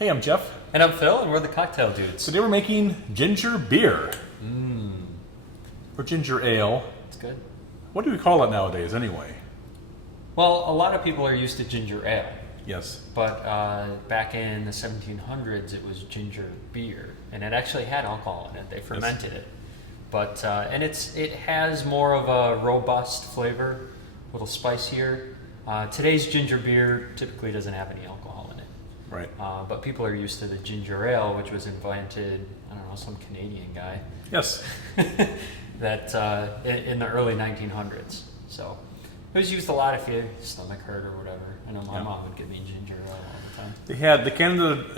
Hey, I'm Jeff. And I'm Phil, and we're the Cocktail Dudes. Today we're making ginger beer. Or ginger ale. It's good. What do we call it nowadays anyway? Well, a lot of people are used to ginger ale. Yes. But back in the 1700s, it was ginger beer. And it actually had alcohol in it. They fermented it. But and it has more of a robust flavor, a little spicier. Today's ginger beer typically doesn't have any alcohol in it. Right. But people are used to the ginger ale, which was invented, I don't know, some Canadian guy. Yes. That in the early 1900s. So it was used a lot if you had stomach hurt or whatever. I know my mom would give me ginger ale all the time. They had the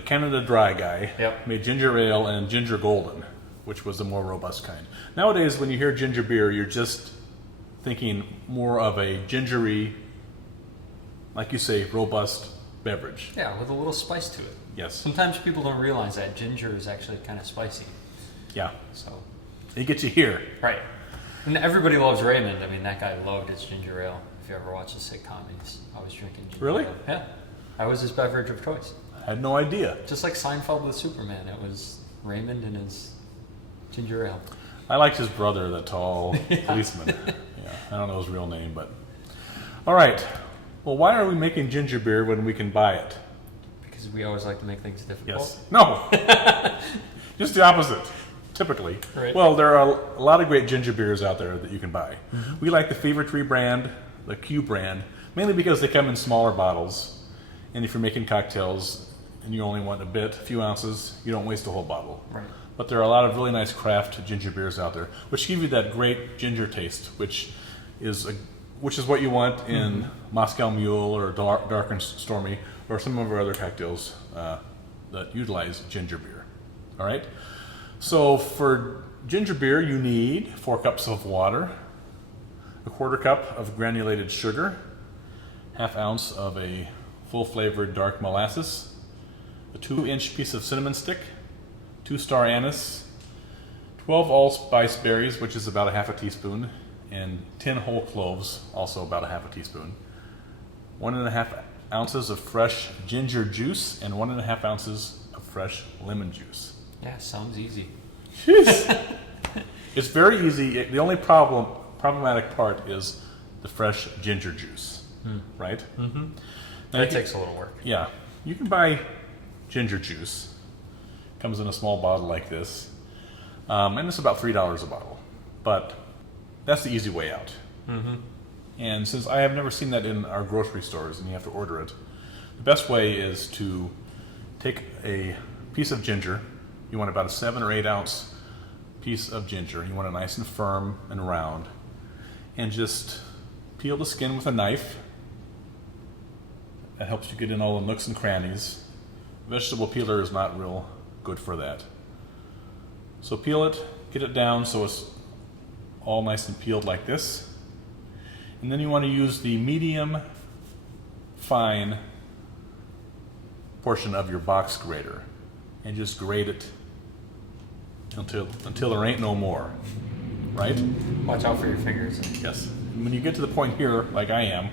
Canada Dry guy Yep. made ginger ale and ginger golden, which was the more robust kind. Nowadays, when you hear ginger beer, you're just thinking more of a gingery, like you say, robust beverage. Yeah, with a little spice to it. Yes. Sometimes people don't realize that ginger is actually kind of spicy. Yeah. So. It gets you here. Right. And everybody loves Raymond. I mean, that guy loved his ginger ale. If you ever watch the sitcom, he's always drinking ginger Really? ale. Yeah. That was his beverage of choice. I had no idea. Just like Seinfeld with Superman. It was Raymond and his ginger ale. I liked his brother, the tall policeman. Yeah, I don't know his real name, but... All right. Well, why are we making ginger beer when we can buy it? Because we always like to make things difficult. Yes. No. Just the opposite, typically. Right. Well, there are a lot of great ginger beers out there that you can buy. We like the Fever Tree brand, the Q brand, mainly because they come in smaller bottles. And if you're making cocktails and you only want a few ounces, you don't waste a whole bottle. Right. But there are a lot of really nice craft ginger beers out there, which give you that great ginger taste, which is what you want in Moscow Mule or Dark and Stormy or some of our other cocktails that utilize ginger beer. All right. So for ginger beer, you need 4 cups of water, a 1/4 cup of granulated sugar, 1/2 ounce of a full-flavored dark molasses, a 2-inch piece of cinnamon stick, 2 star anise, 12 allspice berries, which is about a 1/2 teaspoon, and 10 whole cloves, also about a 1/2 teaspoon, 1.5 ounces of fresh ginger juice, and 1.5 ounces of fresh lemon juice. Yeah, sounds easy. It's very easy. The only problematic part is the fresh ginger juice, right? Mm-hmm. Now, That takes a little work. Yeah, you can buy ginger juice. Comes in a small bottle like this, and it's about $3 a bottle. But that's the easy way out. And since I have never seen that in our grocery stores, and you have to order it, the best way is to take a piece of ginger. You want about a 7 or 8 ounce piece of ginger. You want it nice and firm and round, and just peel the skin with a knife. That helps you get in all the nooks and crannies. Vegetable peeler is not real good for that. So peel it, get it down so it's all nice and peeled like this. And then you want to use the medium fine portion of your box grater and just grate it until there ain't no more, right? Watch out for your fingers. Yes. And when you get to the point here, like I am,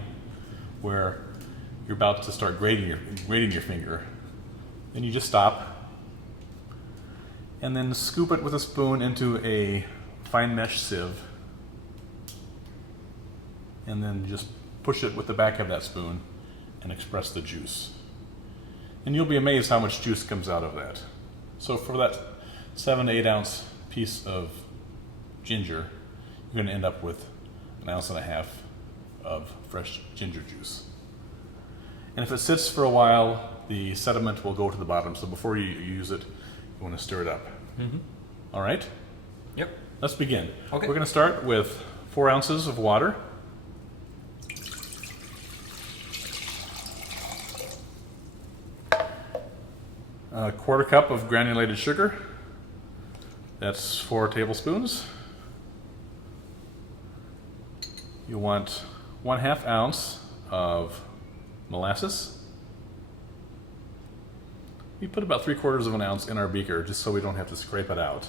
where you're about to start grating your finger, then you just stop and then scoop it with a spoon into a fine mesh sieve, and then just push it with the back of that spoon and express the juice. And you'll be amazed how much juice comes out of that. So for that 7 to 8 ounce piece of ginger, you're going to end up with 1.5 ounces of fresh ginger juice. And if it sits for a while, the sediment will go to the bottom. So before you use it, you want to stir it up. All right? Yep. Let's begin. Okay. We're going to start with 4 ounces of water. A 1/4 cup of granulated sugar. That's 4 tablespoons. You want 1/2 ounce of molasses. We put about 3/4 of an ounce in our beaker just so we don't have to scrape it out.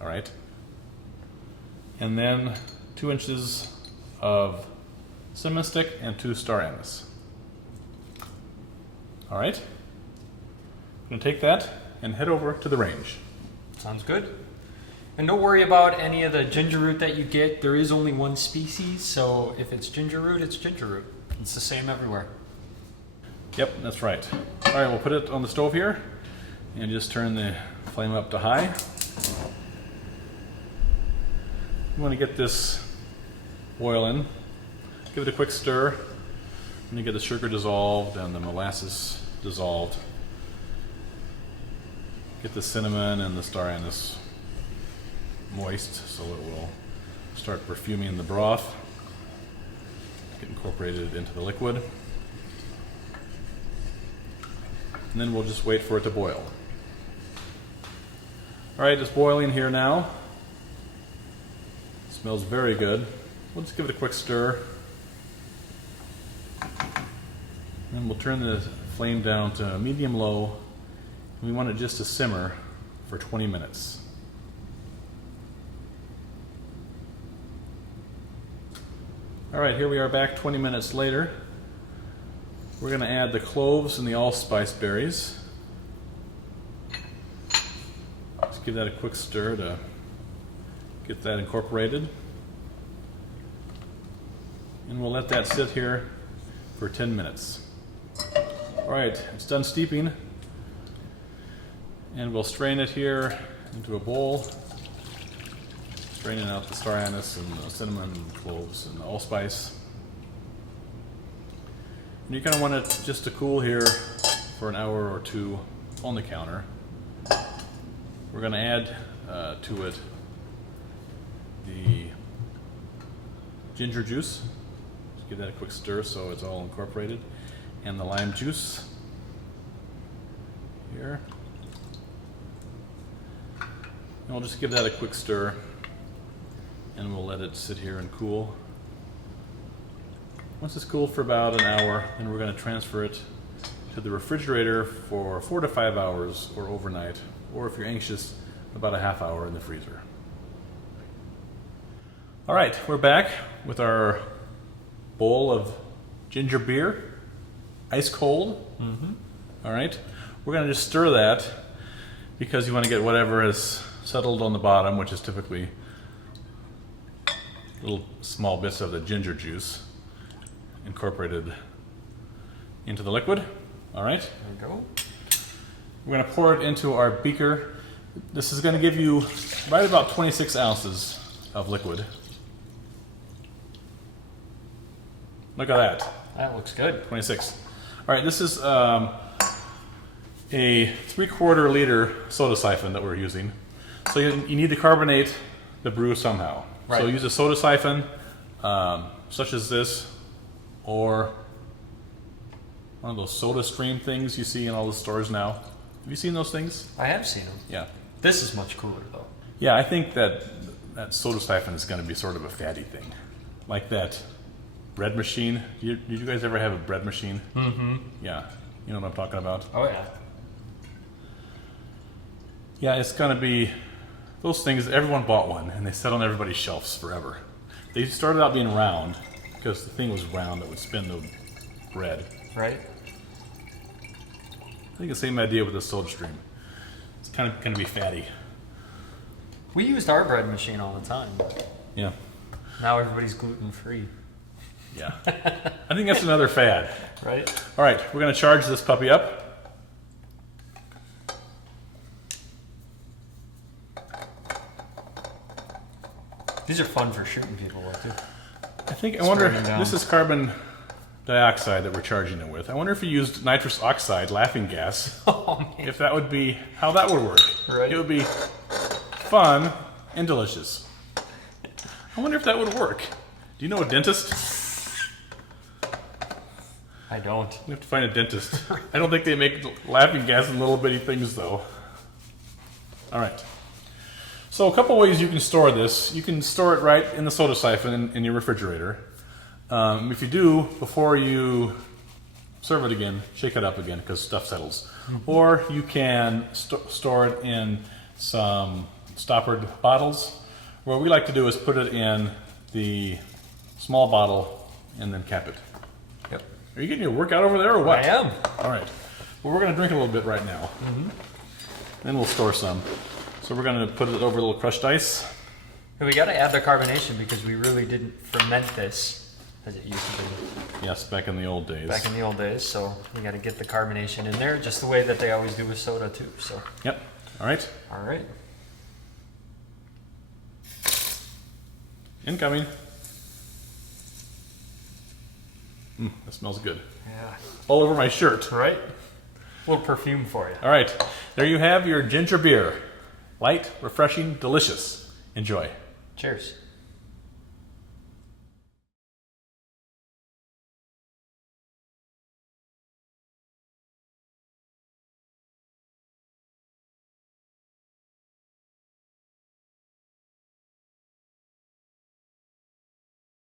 All right. And then 2 inches of cinnamon stick and 2 star anise. All right. I'm gonna take that and head over to the range. Sounds good. And don't worry about any of the ginger root that you get. There is only one species, so if it's ginger root, it's ginger root. It's the same everywhere. Yep, that's right. All right, we'll put it on the stove here and just turn the flame up to high. You want to get this boiling. Give it a quick stir. When you get the sugar dissolved and the molasses dissolved, get the cinnamon and the star anise moist so it will start perfuming the broth. Get incorporated into the liquid. And then we'll just wait for it to boil. All right, it's boiling here now. It smells very good. We'll just give it a quick stir. And we'll turn the flame down to medium-low. We want it just to simmer for 20 minutes. All right, here we are back 20 minutes later. We're going to add the cloves and the allspice berries. Just give that a quick stir to get that incorporated. And we'll let that sit here for 10 minutes. All right, it's done steeping. And we'll strain it here into a bowl. Straining out the star anise and the cinnamon and cloves and the allspice. And you kind of want it just to cool here for an hour or two on the counter. We're going to add to it the ginger juice. Just give that a quick stir so it's all incorporated. And the lime juice here. And we'll just give that a quick stir and we'll let it sit here and cool. Once it's cooled for about an hour, then we're going to transfer it to the refrigerator for 4 to 5 hours or overnight, or if you're anxious, about a half hour in the freezer. All right, we're back with our bowl of ginger beer, ice cold. All right, we're going to just stir that because you want to get whatever is settled on the bottom, which is typically little small bits of the ginger juice incorporated into the liquid. All right. There we go. We're going to pour it into our beaker. This is going to give you right about 26 ounces of liquid. Look at that. That looks good. 26. All right, this is a 3/4 liter soda siphon that we're using. So you need to carbonate the brew somehow. Right. So use a soda siphon, such as this, or one of those soda stream things you see in all the stores now. Have you seen those things? I have seen them. Yeah. This is much cooler though. Yeah, I think that soda siphon is going to be sort of a fatty thing. Like that bread machine. Did you guys ever have a bread machine? Mm-hmm. Yeah. You know what I'm talking about? Oh yeah. Yeah, it's going to be those things. Everyone bought one, and they sat on everybody's shelves forever. They started out being round, because the thing was round that would spin the bread. Right. I think the same idea with the soda stream. It's kind of going to be fatty. We used our bread machine all the time. Yeah. Now everybody's gluten free. Yeah. I think that's another fad. Right. All right, we're going to charge this puppy up. These are fun for shooting people with too. I wonder, Spraying down. this is carbon dioxide that we're charging it with. I wonder if you used nitrous oxide, laughing gas, Oh man. if that would be, how that would work. Right. It would be fun and delicious. I wonder if that would work. Do you know a dentist? I don't. We have to find a dentist. I don't think they make laughing gas in little bitty things though. All right. So a couple ways you can store this. You can store it right in the soda siphon in your refrigerator. If you do, before you serve it again, shake it up again because stuff settles. Or you can store it in some stoppered bottles. What we like to do is put it in the small bottle and then cap it. Yep. Are you getting your workout over there or what? I am. All right. Well, we're going to drink a little bit right now. Then we'll store some. So we're going to put it over a little crushed ice. And we got to add the carbonation because we really didn't ferment this as it used to be Yes, back in the old days. back in the old days. So we got to get the carbonation in there, just the way that they always do with soda too. So Yep. All right. all right. Incoming. That smells good. Yeah. All over my shirt. Right. A little perfume for you. All right. There you have your ginger beer. Light, refreshing, delicious. Enjoy. Cheers.